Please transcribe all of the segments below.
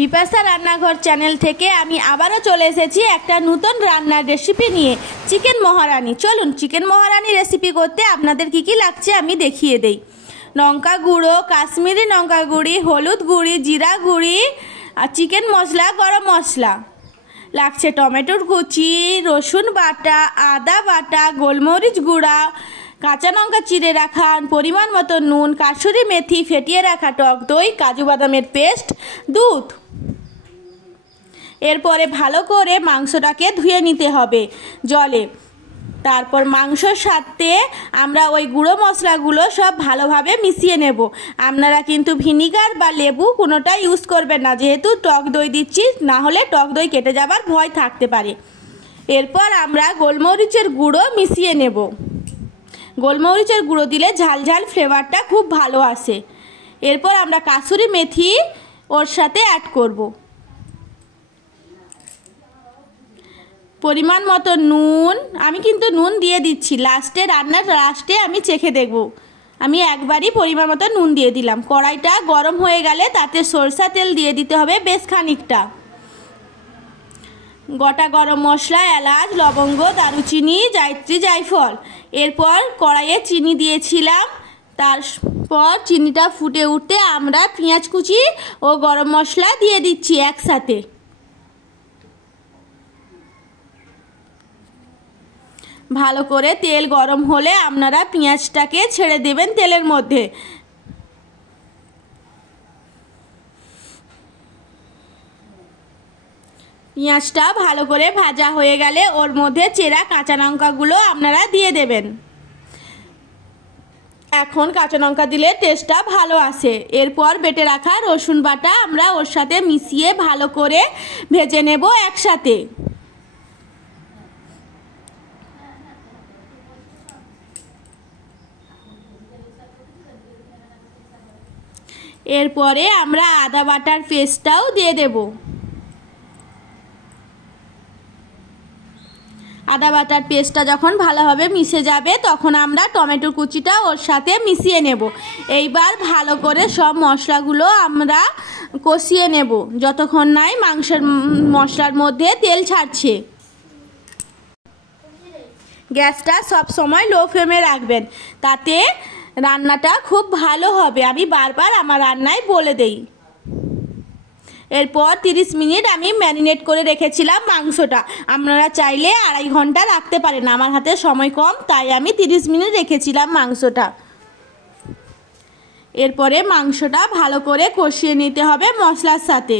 বিপাশা রান্নাঘর চ্যানেল থেকে আমি আবারও চলে এসেছি একটা নতুন রান্নার রেসিপি নিয়ে, চিকেন মহারানি। চলুন চিকেন মহারানি রেসিপি করতে আপনাদের কি কি লাগছে আমি দেখিয়ে দেই। লঙ্কা গুঁড়ো, কাশ্মীরি লঙ্কা গুঁড়ি, হলুদ গুঁড়ি, জিরা গুঁড়ি আর চিকেন মশলা, গরম মশলা লাগছে। টমেটোর কুচি, রসুন বাটা, আদা বাটা, গোলমরিচ গুঁড়া, কাঁচা লঙ্কা চিড়ে রাখা, পরিমাণ মতো নুন, কাসুরি মেথি, ফেটিয়ে রাখা টক দই, কাজু বাদামের পেস্ট, দুধ। এরপরে ভালো করে মাংসটাকে ধুয়ে নিতে হবে জলে। তারপর মাংসর সাথে আমরা ওই গুঁড়ো মশলাগুলো সব ভালোভাবে মিশিয়ে নেব। আপনারা কিন্তু ভিনিগার বা লেবু কোনোটা ইউজ করবেন না, যেহেতু টক দই দিচ্ছি, না হলে টক দই কেটে যাবার ভয় থাকতে পারে। এরপর আমরা গোলমরিচের গুঁড়ো মিশিয়ে নেব। গোলমরিচের গুঁড়ো দিলে ঝাল ঝাল ফ্লেভারটা খুব ভালো আসে। এরপর আমরা কাসুরি মেথি ওর সাথে অ্যাড করব। পরিমাণ মতো নুন, আমি কিন্তু নুন দিয়ে দিচ্ছি লাস্টে, রান্নার লাস্টে আমি চেখে দেখব। আমি একবারই পরিমাণ মতো নুন দিয়ে দিলাম। কড়াইটা গরম হয়ে গেলে তাতে সরষা তেল দিয়ে দিতে হবে বেশ খানিকটা। গোটা গরম মশলা, এলাচ, লবঙ্গ, দারুচিনি, জায়ত্রী, জায়ফল। এরপর কড়াইয়ে চিনি দিয়েছিলাম। তারপর চিনিটা ফুটে উঠতে আমরা পেঁয়াজ কুচি ও গরম মশলা দিয়ে দিচ্ছি একসাথে। ভালো করে তেল গরম হলে আপনারা পেঁয়াজটাকে ছেড়ে দেবেন তেলের মধ্যে। পেঁয়াজটা ভালো করে ভাজা হয়ে গেলে ওর মধ্যে চেরা কাঁচা লঙ্কাগুলো আপনারা দিয়ে দেবেন। এখন কাঁচা লঙ্কা দিলে টেস্টটা ভালো আসে। এরপর বেটে রাখা রসুন বাটা আমরা ওর সাথে মিশিয়ে ভালো করে ভেজে নেব একসাথে। এরপরে আমরা আদা বাটার পেস্টটাও দিয়ে দেব। আদা বাটার পেস্টটা যখন ভালোভাবে মিশে যাবে তখন আমরা টমেটো কুচিটা ওর সাথে মিশিয়ে নেব। এইবার ভালো করে সব মশলাগুলো আমরা কষিয়ে নেব যতক্ষণ নাই মাংসের মশলার মধ্যে তেল ছাড়ছে। গ্যাসটা সব সময় লো ফ্লেমে রাখবেন, তাতে রান্নাটা খুব ভালো হবে। আমি বারবার আমার রান্নায় বলে দেই। এরপর 30 মিনিট আমি ম্যারিনেট করে রেখেছিলাম মাংসটা। আপনারা চাইলে 2.5 ঘন্টা রাখতে পারেন, আমার হাতে সময় কম তাই আমি 30 মিনিট রেখেছিলাম মাংসটা। এরপরে মাংসটা ভালো করে কষিয়ে নিতে হবে মশলার সাথে।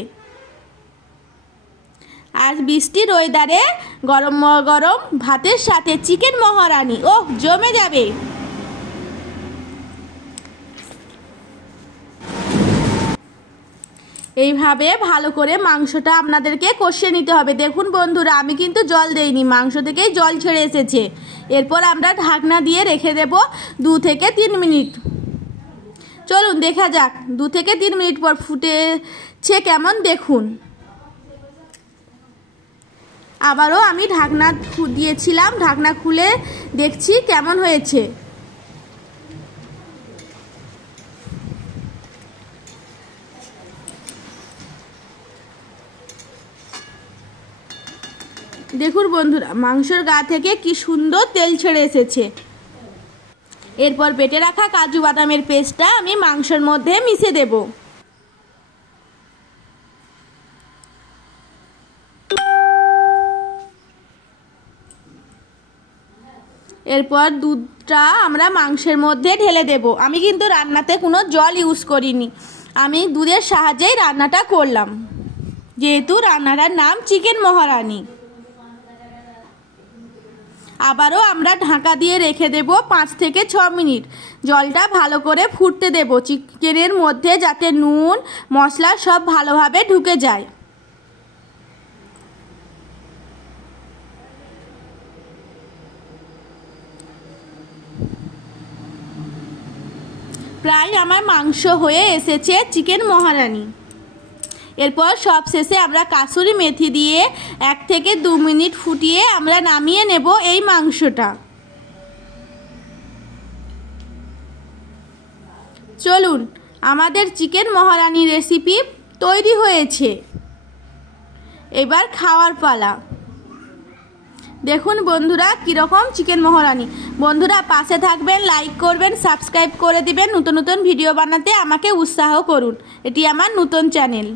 আজ বৃষ্টির ওয়েদারে গরম গরম ভাতের সাথে চিকেন মহারানি, ওহ জমে যাবে। এইভাবে ভালো করে মাংসটা আপনাদেরকে কষিয়ে নিতে হবে। দেখুন বন্ধুরা, আমি কিন্তু জল দেইনি, মাংস থেকেই জল ছেড়ে এসেছে। এরপর আমরা ঢাকনা দিয়ে রেখে দেব 2 থেকে 3 মিনিট। চলুন দেখা যাক 2 থেকে 3 মিনিট পর ফুটেছে কেমন দেখুন। আবারও আমি ঢাকনা দিয়েছিলাম, ঢাকনা খুলে দেখছি কেমন হয়েছে। দেখুন বন্ধুরা, মাংসের গা থেকে কি সুন্দর তেল ছেড়ে এসেছে। এরপর বেটে রাখা কাজু বাদামের পেস্টটা আমি মাংসের মধ্যে মিশে দেব। এরপর দুধটা আমরা মাংসের মধ্যে ঢেলে দেব। আমি কিন্তু রান্নাতে কোনো জল ইউজ করিনি, আমি দুধের সাহায্যেই রান্নাটা করলাম, যেহেতু রান্নাটার নাম চিকেন মহারানি। আবারও আমরা ঢাকা দিয়ে রেখে দেব 5 থেকে 6 মিনিট। জলটা ভালো করে ফুটতে দেব চিকেনের মধ্যে, যাতে নুন মশলা সব ভালোভাবে ঢুকে যায়। প্রায় আমার মাংস হয়ে এসেছে চিকেন মহারানি। এরপর সব শেষে আমরা কাসুরি মেথি দিয়ে 1 থেকে 2 মিনিট ফুটিয়ে আমরা নামিয়ে নেব এই মাংসটা। চলুন আমাদের চিকেন মহারানি রেসিপি তৈরি হয়েছে। এবার খাওয়ার পালা। দেখুন বন্ধুরা কীরকম চিকেন মহারানি। বন্ধুরা পাশে থাকবেন, লাইক করবেন, সাবস্ক্রাইব করে দিবেন, নতুন নতুন ভিডিও বানাতে আমাকে উৎসাহ করুন। এটি আমার নতুন চ্যানেল।